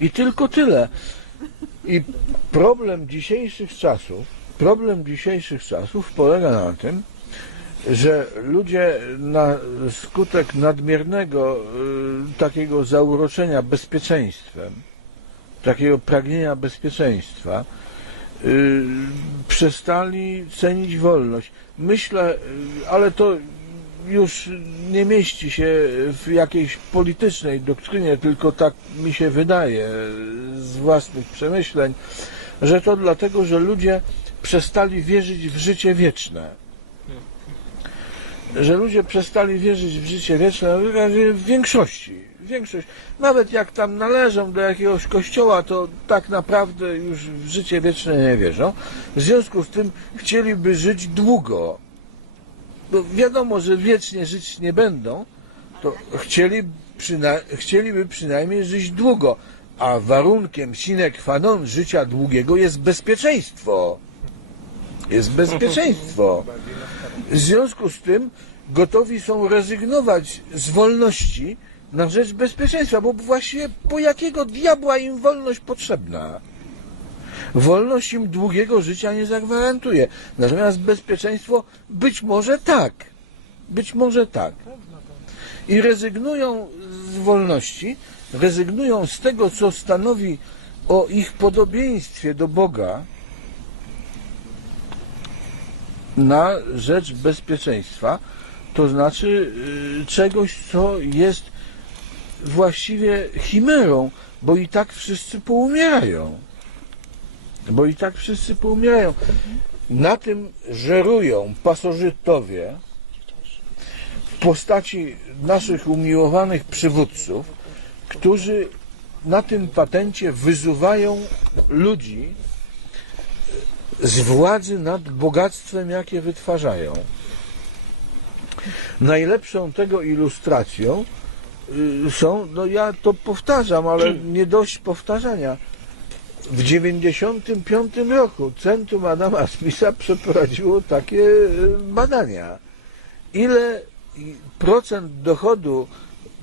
I tylko tyle. I problem dzisiejszych czasów, problem dzisiejszych czasów polega na tym, że ludzie na skutek nadmiernego y, takiego zauroczenia bezpieczeństwem, takiego pragnienia bezpieczeństwa, y, przestali cenić wolność. Myślę, y, ale to już nie mieści się w jakiejś politycznej doktrynie, tylko tak mi się wydaje z własnych przemyśleń, że to dlatego, że ludzie przestali wierzyć w życie wieczne. Że ludzie przestali wierzyć w życie wieczne w większości. Większość, nawet jak tam należą do jakiegoś kościoła, to tak naprawdę już w życie wieczne nie wierzą. W związku z tym chcieliby żyć długo. Bo wiadomo, że wiecznie żyć nie będą, to chcieli przyna- chcieliby przynajmniej żyć długo. A warunkiem sine qua non życia długiego jest bezpieczeństwo. Jest bezpieczeństwo. W związku z tym gotowi są rezygnować z wolności na rzecz bezpieczeństwa, bo właściwie po jakiego diabła im wolność potrzebna? Wolność im długiego życia nie zagwarantuje. Natomiast bezpieczeństwo być może tak. Być może tak. I rezygnują z wolności, rezygnują z tego, co stanowi o ich podobieństwie do Boga na rzecz bezpieczeństwa, to znaczy y, czegoś, co jest właściwie chimerą, bo i tak wszyscy poumierają. Bo i tak wszyscy poumierają. Na tym żerują pasożytowie w postaci naszych umiłowanych przywódców, którzy na tym patencie wyzuwają ludzi z władzy nad bogactwem, jakie wytwarzają. Najlepszą tego ilustracją y, są, no ja to powtarzam, ale nie dość powtarzania. W 95 roku Centrum Adama Smitha przeprowadziło takie y, badania. Ile procent dochodu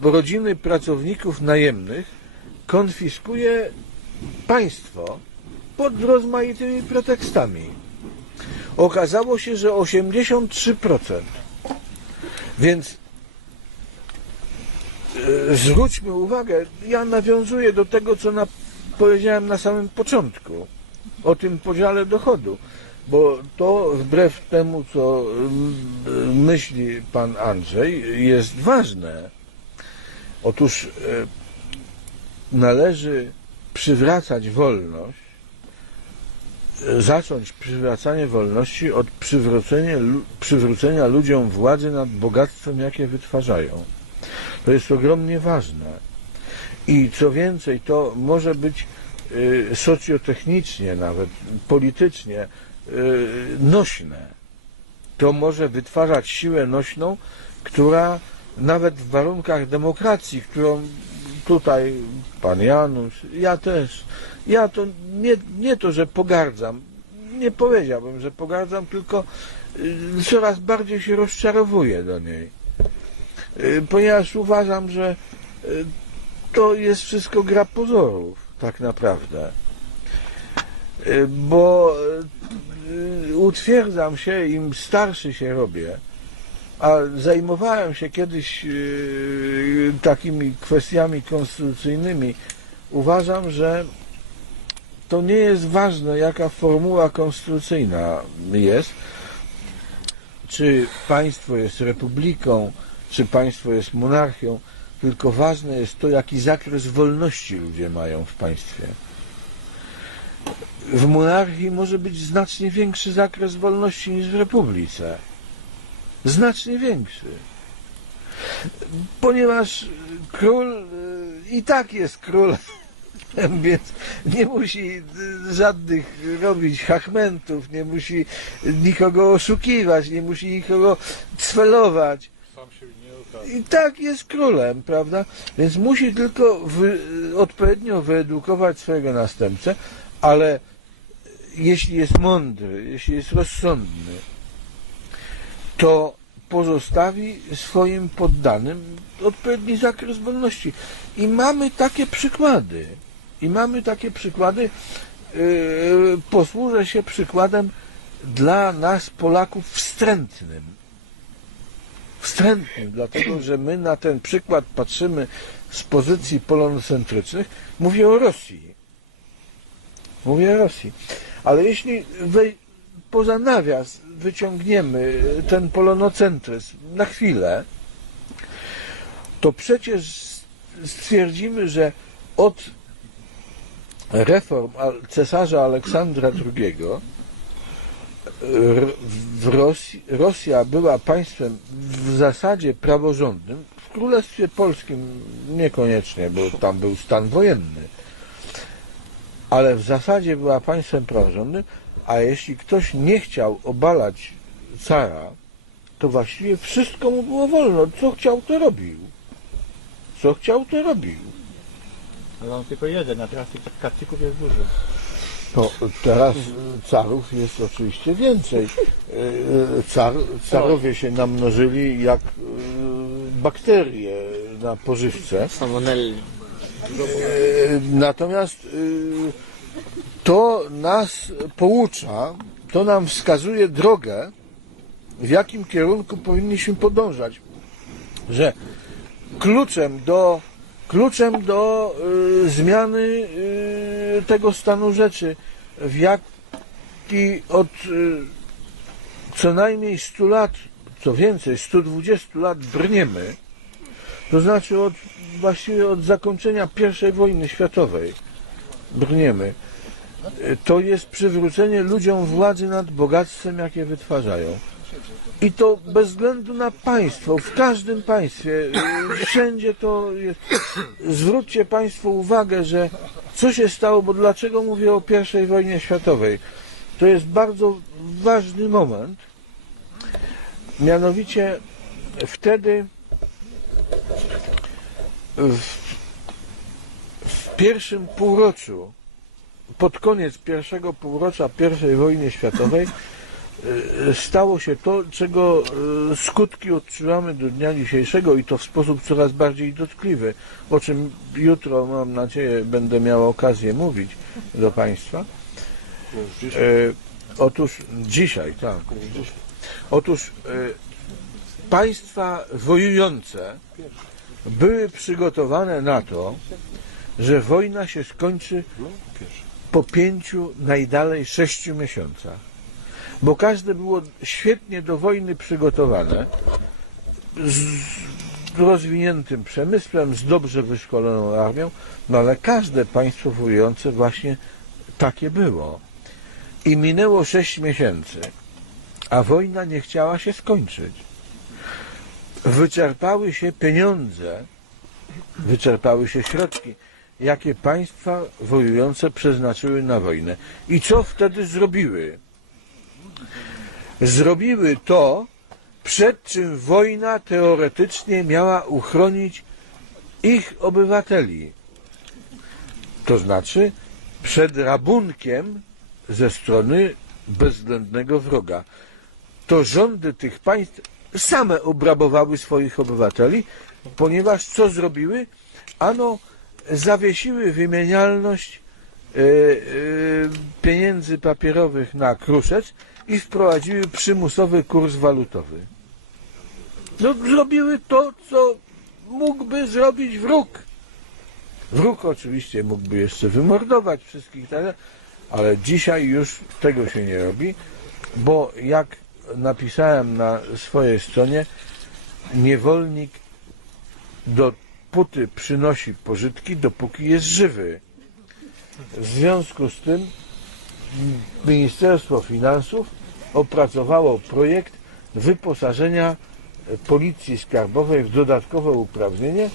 rodziny pracowników najemnych konfiskuje państwo pod rozmaitymi pretekstami. Okazało się, że 83%. Więc e, zwróćmy uwagę, ja nawiązuję do tego, co na, powiedziałem na samym początku, o tym podziale dochodu, bo to wbrew temu, co mm, myśli pan Andrzej, jest ważne. Otóż e, należy przywracać wolność, e, zacząć przywracanie wolności od przywrócenia, przywrócenia ludziom władzy nad bogactwem, jakie wytwarzają. To jest ogromnie ważne. I co więcej, to może być y, socjotechnicznie, nawet politycznie y, nośne. To może wytwarzać siłę nośną, która nawet w warunkach demokracji, którą tutaj pan Janusz, ja też, ja to nie, nie to, że pogardzam, nie powiedziałbym, że pogardzam, tylko y, coraz bardziej się rozczarowuję do niej. Ponieważ uważam, że to jest wszystko gra pozorów, tak naprawdę. Y, Bo y, utwierdzam się, im starszy się robię, a zajmowałem się kiedyś y, takimi kwestiami konstytucyjnymi, uważam, że to nie jest ważne, jaka formuła konstytucyjna jest, czy państwo jest republiką, czy państwo jest monarchią, tylko ważne jest to, jaki zakres wolności ludzie mają w państwie. W monarchii może być znacznie większy zakres wolności niż w republice. Znacznie większy. Ponieważ król i tak jest królem, więc nie musi żadnych robić hachmentów, nie musi nikogo oszukiwać, nie musi nikogo cwelować. Sam się. I tak jest królem, prawda? Więc musi tylko odpowiednio wyedukować swojego następcę, ale jeśli jest mądry, jeśli jest rozsądny, to pozostawi swoim poddanym odpowiedni zakres wolności. I mamy takie przykłady. I mamy takie przykłady. Yy, posłużę się przykładem dla nas, Polaków, wstrętnym. Wstrętnym, dlatego że my na ten przykład patrzymy z pozycji polonocentrycznych. Mówię o Rosji. Mówię o Rosji. Ale jeśli poza nawias wyciągniemy ten polonocentryzm na chwilę, to przecież stwierdzimy, że od reform cesarza Aleksandra II Rosji, Rosja była państwem w zasadzie praworządnym, w Królestwie Polskim niekoniecznie, bo tam był stan wojenny, ale w zasadzie była państwem praworządnym, a jeśli ktoś nie chciał obalać cara, to właściwie wszystko mu było wolno. Co chciał, to robił. Co chciał, to robił. Ale on tylko jeden, a teraz tych kacyków jest dużo. No, teraz carów jest oczywiście więcej. Y, Car, carowie się namnożyli jak y, bakterie na pożywce. Salmonelli. Y, Natomiast to nas poucza, to nam wskazuje drogę, w jakim kierunku powinniśmy podążać. Że kluczem do, kluczem do y, zmiany y, tego stanu rzeczy, w jaki od y, co najmniej 100 lat, co więcej, 120 lat brniemy, to znaczy od, właściwie od zakończenia I wojny światowej brniemy. To jest przywrócenie ludziom władzy nad bogactwem, jakie wytwarzają. I to bez względu na państwo, w każdym państwie, y, wszędzie to jest. Zwróćcie Państwo uwagę, że co się stało, bo dlaczego mówię o I wojnie światowej? To jest bardzo ważny moment. Mianowicie wtedy w, w pierwszym półroczu, pod koniec pierwszego półrocza I wojny światowej, stało się to, czego y, skutki odczuwamy do dnia dzisiejszego i to w sposób coraz bardziej dotkliwy, o czym jutro, mam nadzieję, będę miał okazję mówić do Państwa. Y, Otóż dzisiaj, tak. Otóż państwa wojujące były przygotowane na to, że wojna się skończy po pięciu, najdalej sześciu miesiącach. Bo każde było świetnie do wojny przygotowane, z rozwiniętym przemysłem, z dobrze wyszkoloną armią, no ale każde państwo wojujące właśnie takie było. I minęło sześć miesięcy, a wojna nie chciała się skończyć. Wyczerpały się pieniądze, wyczerpały się środki, jakie państwa wojujące przeznaczyły na wojnę. I co wtedy zrobiły? Zrobiły to, przed czym wojna teoretycznie miała uchronić ich obywateli. To znaczy przed rabunkiem ze strony bezwzględnego wroga. To rządy tych państw same obrabowały swoich obywateli, ponieważ co zrobiły? Ano zawiesiły wymienialność e, e, pieniędzy papierowych na kruszec i wprowadziły przymusowy kurs walutowy. No, zrobiły to, co mógłby zrobić wróg. Wróg oczywiście mógłby jeszcze wymordować wszystkich, tak? ale dzisiaj już tego się nie robi, bo jak napisałem na swojej stronie, niewolnik dopóty przynosi pożytki, dopóki jest żywy. W związku z tym Ministerstwo Finansów opracowało projekt wyposażenia Policji Skarbowej w dodatkowe uprawnienie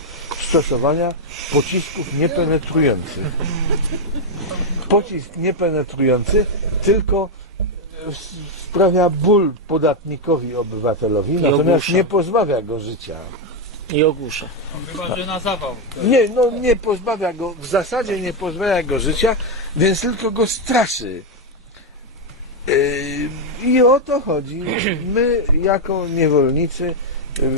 stosowania pocisków niepenetrujących. Pocisk niepenetrujący tylko sprawia ból podatnikowi, obywatelowi, natomiast ogłusza. nie pozbawia go życia. I ogłusza. Chyba, że na zawał. Nie, no nie pozbawia go, w zasadzie nie pozbawia go życia, więc tylko go straszy. Yy, I o to chodzi. My, jako niewolnicy, yy,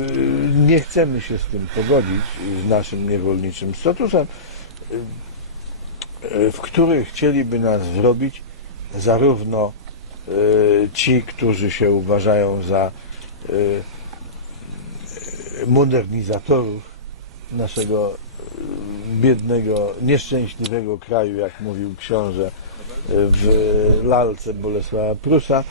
nie chcemy się z tym pogodzić, z naszym niewolniczym statusem. Yy, w których chcieliby nas zrobić zarówno ci, którzy się uważają za modernizatorów naszego biednego, nieszczęśliwego kraju, jak mówił książę e, w lalce Bolesława Prusa,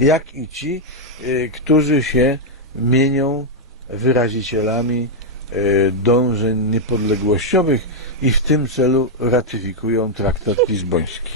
jak i ci, e, którzy się mienią wyrazicielami e, dążeń niepodległościowych i w tym celu ratyfikują traktat lizboński.